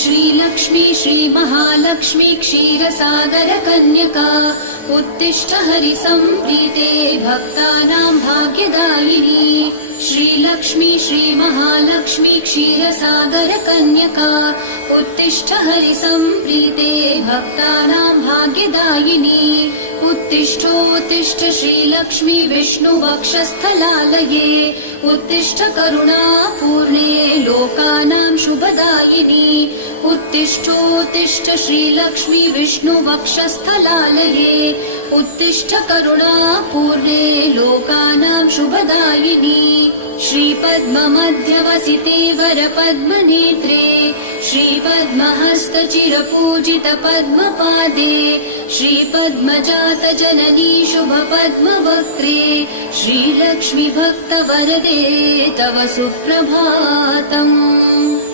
श्रीलक्ष्मी श्रीमहालक्ष्मी क्षीरसागर कन्यका उत्तिष्ठ हरिसम्प्रीते भक्तानां भाग्यदायिनी श्रीलक्ष्मी श्रीमहालक्ष्मी क्षीरसागर कन्यका उत्तिष्ठ हरिसम्प्रीते भक्तानां भाग्यदायिनी उत्तिष्ठोत्तिष्ठ श्रीलक्ष्मी विष्णुवक्षस्थलालये उत्तिष्ठ करुणापूर्णे लोकानां शुभदायिनी उत्तिष्ठोत्तिष्ठ श्रीलक्ष्मी विष्णुवक्षस्थलालये उत्तिष्ठ करुणापूर्णे लोकानां शुभदायिनी श्रीपद्ममध्यवसिते वरपद्मनेत्रे श्रीपद्महस्तचिरपूजित पद्मपादे श्रीपद्मजात जननी शुभपद्मवक्त्रे श्रीलक्ष्मी भक्तवरदे तव सुप्रभातम्।